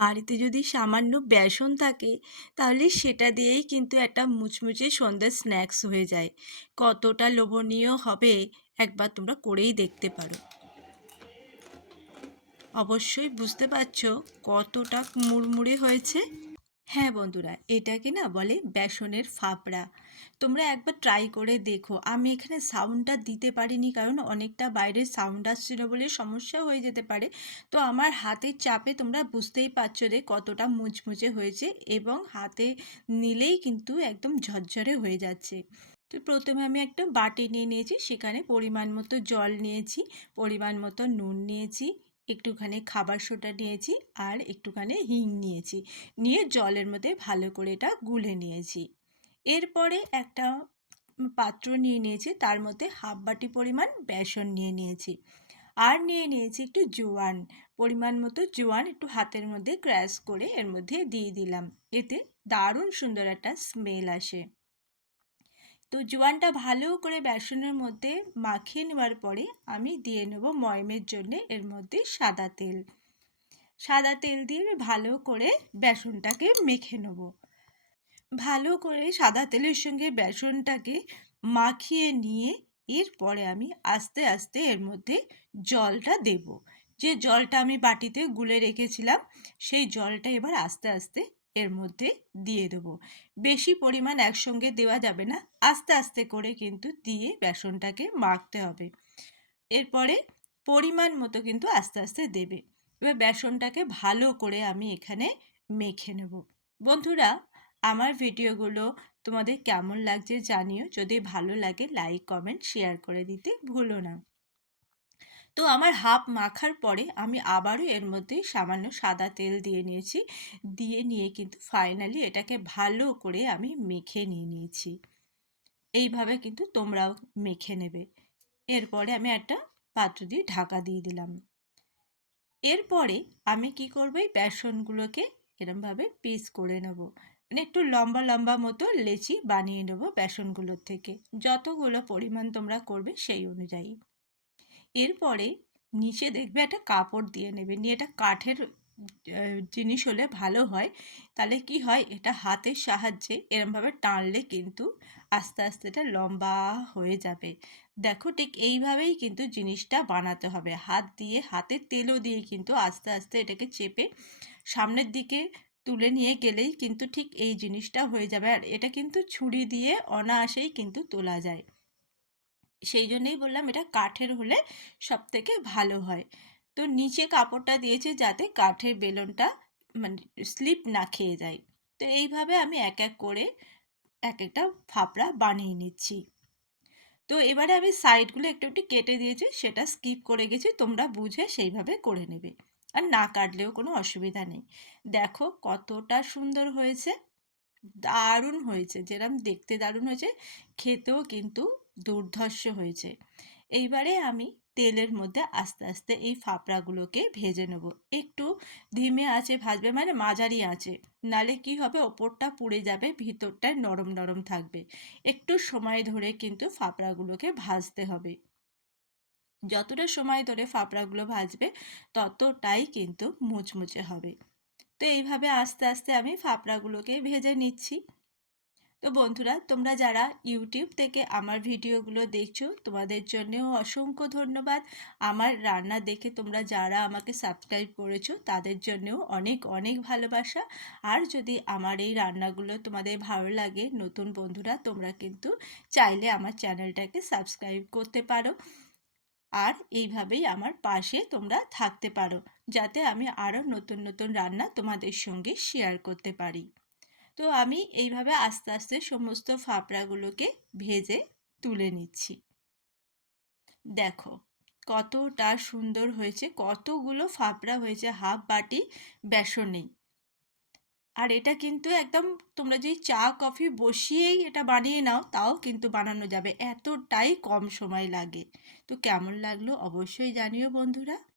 বাড়িতে যদি সামান্য বেসন থাকে তাহলে সেটা দিয়েই কিন্তু একটা মুচমুচে সন্ধ্যের স্ন্যাক্স হয়ে যায়। কতটা লোভনীয় হবে একবার তোমরা করেই দেখতে পারো। অবশ্যই বুঝতে পারছো কতটা মুড়মুড়ে হয়েছে। হ্যাঁ বন্ধুরা, এটাকে না বলে বেসনের ফাপড়া। তোমরা একবার ট্রাই করে দেখো। আমি এখানে সাউন্ডটা দিতে পারিনি কারণ অনেকটা বাইরের সাউন্ড আসছিল বলে সমস্যা হয়ে যেতে পারে। তো আমার হাতের চাপে তোমরা বুঝতেই পারছো যে কতটা মুচমুচে হয়েছে এবং হাতে নিলেই কিন্তু একদম ঝরঝরে হয়ে যাচ্ছে। তো প্রথমে আমি একটা বাটি নিয়ে নিয়েছি, সেখানে পরিমাণ মতো জল নিয়েছি, পরিমাণ মতো নুন নিয়েছি, একটুখানি খাবার সোডা নিয়েছি আর একটুখানি হিং নিয়েছি। নিয়ে জলের মধ্যে ভালো করে এটা গুলে নিয়েছি। এরপরে একটা পাত্র নিয়ে নিয়েছি, তার মধ্যে হাফ বাটি পরিমাণ বেসন নিয়ে নিয়েছি আর নিয়ে নিয়েছি একটু জোয়ান। পরিমাণ মতো জোয়ান একটু হাতের মধ্যে ক্র্যাশ করে এর মধ্যে দিয়ে দিলাম। এতে দারুণ সুন্দর একটা স্মেল আসে। তো জোয়ানটা ভালো করে বেসনের মধ্যে মাখিয়ে নেওয়ার পরে আমি দিয়ে নেব ময়মের জন্য এর মধ্যে সাদা তেল। সাদা তেল দিয়ে ভালো করে বেসনটাকে মেখে নেব। ভালো করে সাদা তেলের সঙ্গে বেসনটাকে মাখিয়ে নিয়ে এরপরে আমি আস্তে আস্তে এর মধ্যে জলটা দেব। যে জলটা আমি বাটিতে গুলে রেখেছিলাম সেই জলটা এবার আস্তে আস্তে এর মধ্যে দিয়ে দেব। বেশি পরিমাণ একসঙ্গে দেওয়া যাবে না, আস্তে আস্তে করে কিন্তু দিয়ে বেসনটাকে মাখতে হবে। এরপরে পরিমাণ মতো কিন্তু আস্তে আস্তে দেবে। এবার বেসনটাকে ভালো করে আমি এখানে মেখে নেব। বন্ধুরা, আমার ভিডিওগুলো তোমাদের কেমন লাগছে জানিও। যদি ভালো লাগে লাইক কমেন্ট শেয়ার করে দিতে ভুলো না। তো আমার হাফ মাখার পরে আমি আবারও এর মধ্যে সামান্য সাদা তেল দিয়ে নিয়েছি। দিয়ে নিয়ে কিন্তু ফাইনালি এটাকে ভালো করে আমি মেখে নিয়েছি। এইভাবে কিন্তু তোমরাও মেখে নেবে। এরপরে আমি একটা পাত্র দিয়ে ঢাকা দিয়ে দিলাম। এরপরে আমি কি করব, এই বেসনগুলোকে এরমভাবে পিস করে নেব। মানে একটু লম্বা লম্বা মতো লেচি বানিয়ে নেব বেসনগুলোর থেকে, যতগুলো পরিমাণ তোমরা করবে সেই অনুযায়ী। এরপরে নিচে দেখবে একটা কাপড় দিয়ে নেবে, নিয়ে এটা কাঠের জিনিস হলে ভালো হয়। তাহলে কি হয়, এটা হাতের সাহায্যে এরমভাবে টানলে কিন্তু আস্তে আস্তে এটা লম্বা হয়ে যাবে। দেখো ঠিক এইভাবেই কিন্তু জিনিসটা বানাতে হবে, হাত দিয়ে, হাতের তেলও দিয়ে কিন্তু আস্তে আস্তে এটাকে চেপে সামনের দিকে তুলে নিয়ে গেলেই কিন্তু ঠিক এই জিনিসটা হয়ে যাবে। আর এটা কিন্তু ছুরি দিয়ে অনায়াসেই কিন্তু তোলা যায়। সেই জন্যই বললাম এটা কাঠের হলে সব থেকে ভালো হয়। তো নিচে কাপড়টা দিয়েছে যাতে কাঠের বেলনটা মানে স্লিপ না খেয়ে যায়। তো এইভাবে আমি এক এক করে এক একটা ফাপড়া বানিয়ে নিচ্ছি। তো এবারে আমি সাইডগুলো একটু একটু কেটে দিয়েছি, সেটা স্কিপ করে গেছি, তোমরা বুঝে সেইভাবে করে নেবে। আর না কাটলেও কোনো অসুবিধা নেই। দেখো কতটা সুন্দর হয়েছে, দারুণ হয়েছে। যেরকম দেখতে দারুণ হয়েছে, খেতেও কিন্তু দুর্ধর্ষ হয়েছে। এইবারে আমি তেলের মধ্যে আস্তে আস্তে এই ফাপড়াগুলোকে ভেজে নেব। একটু ধিমে আঁচে ভাজবে, মানে মাঝারি আঁচে, নালে কি হবে, ওপরটা পুড়ে যাবে, ভিতরটায় নরম নরম থাকবে। একটু সময় ধরে কিন্তু ফাপড়াগুলোকে ভাজতে হবে। যতটা সময় ধরে ফাপড়াগুলো ভাজবে ততটাই কিন্তু মুচমুচে হবে। তো এইভাবে আস্তে আস্তে আমি ফাপড়াগুলোকে ভেজে নিচ্ছি। তো বন্ধুরা, তোমরা যারা ইউটিউব থেকে আমার ভিডিওগুলো দেখছো তোমাদের জন্যেও অসংখ্য ধন্যবাদ। আমার রান্না দেখে তোমরা যারা আমাকে সাবস্ক্রাইব করেছো তাদের জন্যেও অনেক অনেক ভালোবাসা। আর যদি আমার এই রান্নাগুলো তোমাদের ভালো লাগে, নতুন বন্ধুরা, তোমরা কিন্তু চাইলে আমার চ্যানেলটাকে সাবস্ক্রাইব করতে পারো। আর এইভাবেই আমার পাশে তোমরা থাকতে পারো, যাতে আমি আরও নতুন নতুন রান্না তোমাদের সঙ্গে শেয়ার করতে পারি। তো আমি এইভাবে আস্তে আস্তে সমস্ত ফাপড়াগুলোকে ভেজে তুলে নিচ্ছি। দেখো কতটা সুন্দর হয়েছে, কতগুলো ফাপড়া হয়েছে হাফ বাটি বেসনেই। আর এটা কিন্তু একদম, তোমরা যদি চা কফি বসিয়েই এটা বানিয়ে নাও তাও কিন্তু বানানো যাবে, এতটাই কম সময় লাগে। তো কেমন লাগলো অবশ্যই জানিও বন্ধুরা।